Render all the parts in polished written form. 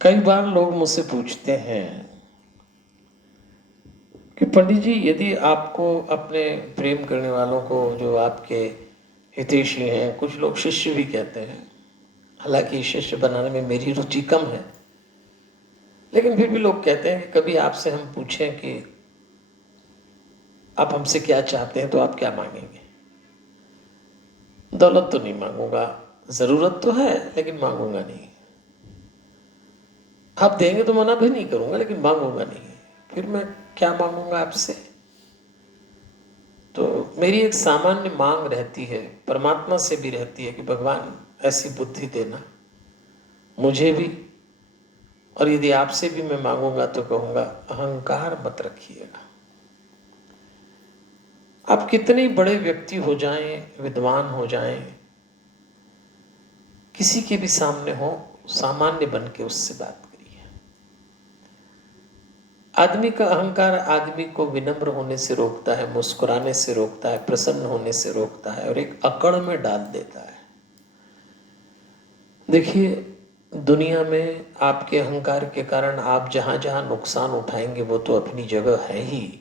कई बार लोग मुझसे पूछते हैं कि पंडित जी, यदि आपको अपने प्रेम करने वालों को, जो आपके हितैषी हैं, कुछ लोग शिष्य भी कहते हैं, हालांकि शिष्य बनाने में मेरी रुचि कम है, लेकिन फिर भी लोग कहते हैं कि कभी आपसे हम पूछें कि आप हमसे क्या चाहते हैं तो आप क्या मांगेंगे। दौलत तो नहीं मांगूंगा, जरूरत तो है लेकिन मांगूंगा नहीं। आप देंगे तो मना भी नहीं करूंगा लेकिन मांगूंगा नहीं। फिर मैं क्या मांगूंगा आपसे? तो मेरी एक सामान्य मांग रहती है, परमात्मा से भी रहती है कि भगवान ऐसी बुद्धि देना मुझे भी, और यदि आपसे भी मैं मांगूंगा तो कहूंगा अहंकार मत रखिएगा। आप कितने बड़े व्यक्ति हो जाएं, विद्वान हो जाएं, किसी के भी सामने हो, सामान्य बन के उससे बात करिए। आदमी का अहंकार आदमी को विनम्र होने से रोकता है, मुस्कुराने से रोकता है, प्रसन्न होने से रोकता है और एक अकड़ में डाल देता है। देखिए, दुनिया में आपके अहंकार के कारण आप जहां जहां नुकसान उठाएंगे वो तो अपनी जगह है ही।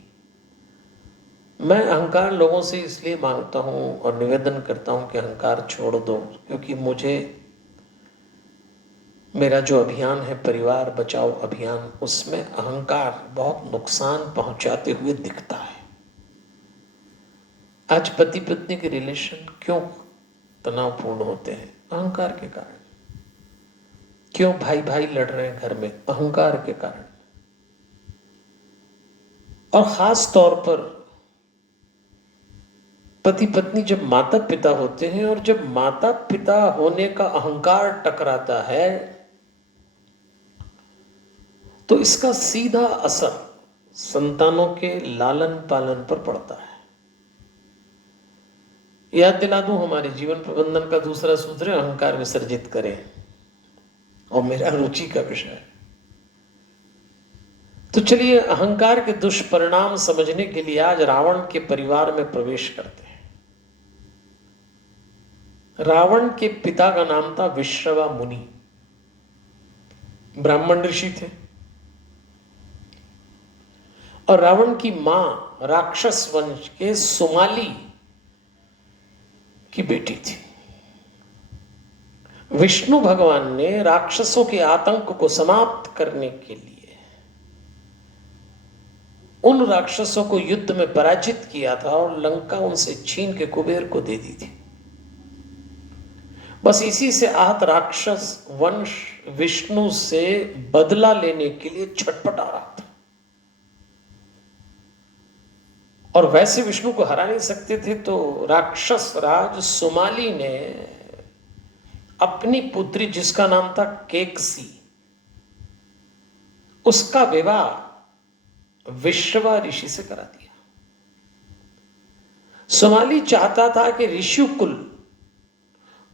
मैं अहंकार लोगों से इसलिए मांगता हूं और निवेदन करता हूं कि अहंकार छोड़ दो, क्योंकि मुझे मेरा जो अभियान है परिवार बचाओ अभियान, उसमें अहंकार बहुत नुकसान पहुंचाते हुए दिखता है। आज पति पत्नी के रिलेशन क्यों तनावपूर्ण होते हैं? अहंकार के कारण। क्यों भाई भाई लड़ रहे हैं घर में? अहंकार के कारण। और खास तौर पर पति पत्नी जब माता पिता होते हैं और जब माता पिता होने का अहंकार टकराता है तो इसका सीधा असर संतानों के लालन पालन पर पड़ता है। याद दिला दूं, हमारे जीवन प्रबंधन का दूसरा सूत्र है अहंकार विसर्जित करें, और मेरा रुचि का विषय है। तो चलिए अहंकार के दुष्परिणाम समझने के लिए आज रावण के परिवार में प्रवेश करते हैं। रावण के पिता का नाम था विश्रवा मुनि, ब्राह्मण ऋषि थे। और रावण की मां राक्षस वंश के सुमाली की बेटी थी। विष्णु भगवान ने राक्षसों के आतंक को समाप्त करने के लिए उन राक्षसों को युद्ध में पराजित किया था और लंका उनसे छीन के कुबेर को दे दी थी। बस इसी से आहत राक्षस वंश विष्णु से बदला लेने के लिए छटपटा रहा था। और वैसे विष्णु को हरा नहीं सकते थे, तो राक्षस राज सुमाली ने अपनी पुत्री, जिसका नाम था केकसी, उसका विवाह विश्रवा ऋषि से करा दिया। सुमाली चाहता था कि ऋषि कुल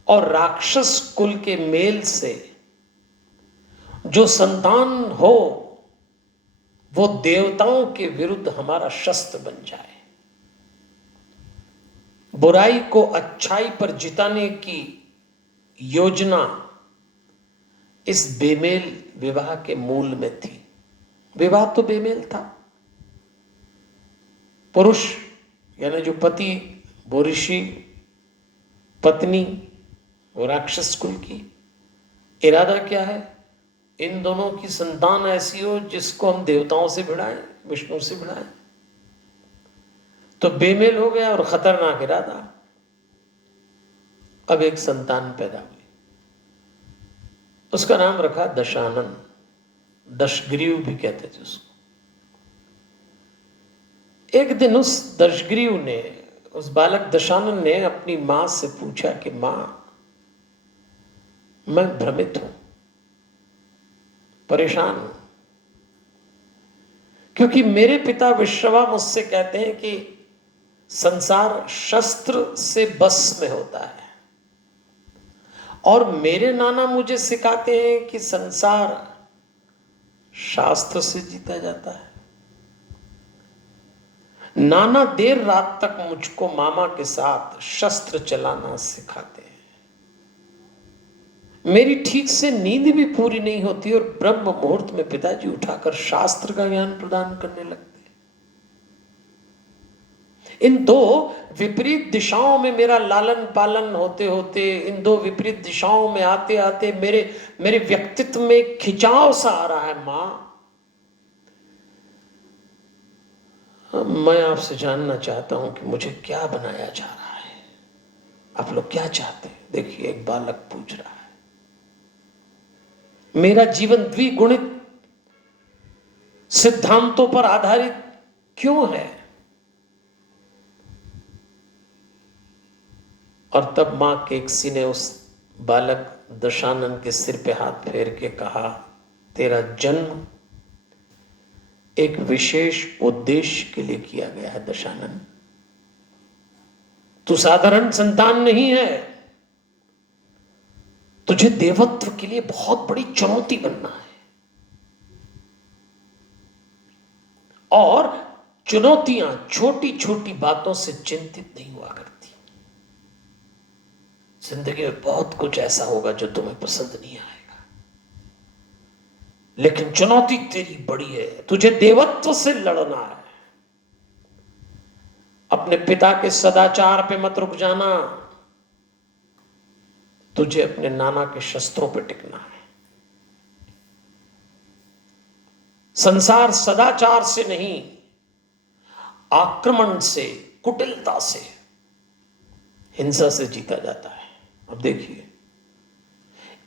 और राक्षस कुल के मेल से जो संतान हो वो देवताओं के विरुद्ध हमारा शस्त्र बन जाए। बुराई को अच्छाई पर जिताने की योजना इस बेमेल विवाह के मूल में थी। विवाह तो बेमेल था। पुरुष यानी जो पति वो ऋषि, पत्नी वो राक्षस कुल की। इरादा क्या है? इन दोनों की संतान ऐसी हो जिसको हम देवताओं से भिड़ाएं, विष्णु से भिड़ाएं। तो बेमेल हो गया और खतरनाक इरादा। अब एक संतान पैदा हुई, उसका नाम रखा दशानन। दशग्रीव भी कहते थे उसको। एक दिन उस दशग्रीव ने, उस बालक दशानन ने अपनी मां से पूछा कि मां, मैं भ्रमित हूं, परेशान हूं, क्योंकि मेरे पिता विश्रवा मुझसे कहते हैं कि संसार शस्त्र से बस में होता है, और मेरे नाना मुझे सिखाते हैं कि संसार शास्त्र से जीता जाता है। नाना देर रात तक मुझको मामा के साथ शस्त्र चलाना सिखाते हैं। मेरी ठीक से नींद भी पूरी नहीं होती और ब्रह्म मुहूर्त में पिताजी उठाकर शास्त्र का ज्ञान प्रदान करने लगते। इन दो विपरीत दिशाओं में मेरा लालन पालन होते होते, इन दो विपरीत दिशाओं में आते आते मेरे मेरे व्यक्तित्व में खिंचाव सा आ रहा है। मां, मैं आपसे जानना चाहता हूं कि मुझे क्या बनाया जा रहा है, आप लोग क्या चाहते हैं? देखिए, एक बालक पूछ रहा है। मेरा जीवन द्विगुणित सिद्धांतों पर आधारित क्यों है? और तब मां केकसी ने उस बालक दशानन के सिर पे हाथ फेर के कहा, तेरा जन्म एक विशेष उद्देश्य के लिए किया गया है दशानन। तू साधारण संतान नहीं है, तुझे देवत्व के लिए बहुत बड़ी चुनौती बनना है। और चुनौतियां छोटी छोटी बातों से चिंतित नहीं हुआ करती। जिंदगी में बहुत कुछ ऐसा होगा जो तुम्हें पसंद नहीं आएगा, लेकिन चुनौती तेरी बड़ी है, तुझे देवत्व से लड़ना है। अपने पिता के सदाचार पे मत रुक जाना, तुझे अपने नाना के शस्त्रों पे टिकना है। संसार सदाचार से नहीं, आक्रमण से, कुटिलता से, हिंसा से जीता जाता है। अब देखिए,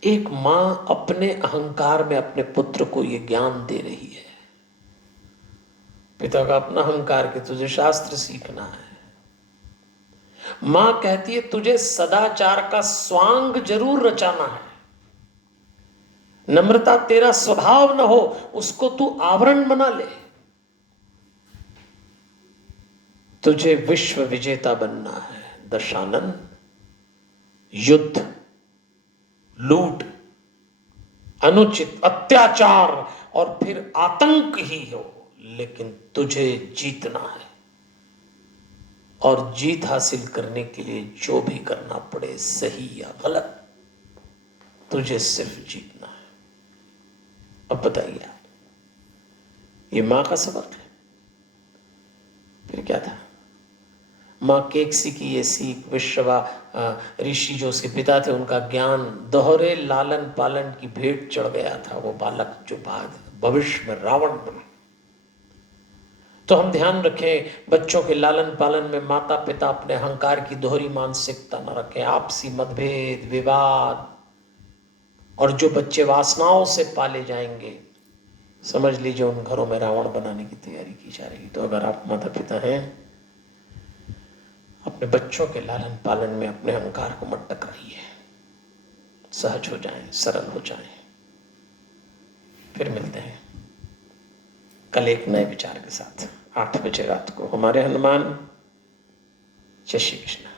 एक मां अपने अहंकार में अपने पुत्र को यह ज्ञान दे रही है। पिता का अपना अहंकार कि तुझे शास्त्र सीखना है। मां कहती है तुझे सदाचार का स्वांग जरूर रचाना है। नम्रता तेरा स्वभाव न हो, उसको तू आवरण बना ले। तुझे विश्व विजेता बनना है दशानन। युद्ध, लूट, अनुचित अत्याचार और फिर आतंक ही हो, लेकिन तुझे जीतना है। और जीत हासिल करने के लिए जो भी करना पड़े, सही या गलत, तुझे सिर्फ जीतना है। अब बताइए आप, ये मां का सबक है, फिर क्या था? मां केकसी की ये सीख, विश्रवा ऋषि जो उसके पिता थे, उनका ज्ञान दोहरे लालन पालन की भेंट चढ़ गया था वो बालक, जो बाद भविष्य में रावण बना। तो हम ध्यान रखें, बच्चों के लालन पालन में माता पिता अपने अहंकार की दोहरी मानसिकता न रखें। आपसी मतभेद, विवाद, और जो बच्चे वासनाओं से पाले जाएंगे, समझ लीजिए उन घरों में रावण बनाने की तैयारी की जा रही। तो अगर आप माता पिता हैं, अपने बच्चों के लालन पालन में अपने अहंकार को मत टकराइए, सहज हो जाएं, सरल हो जाएं। फिर मिलते हैं कल एक नए विचार के साथ 8 बजे रात को। हमारे हनुमान। जय श्री कृष्ण।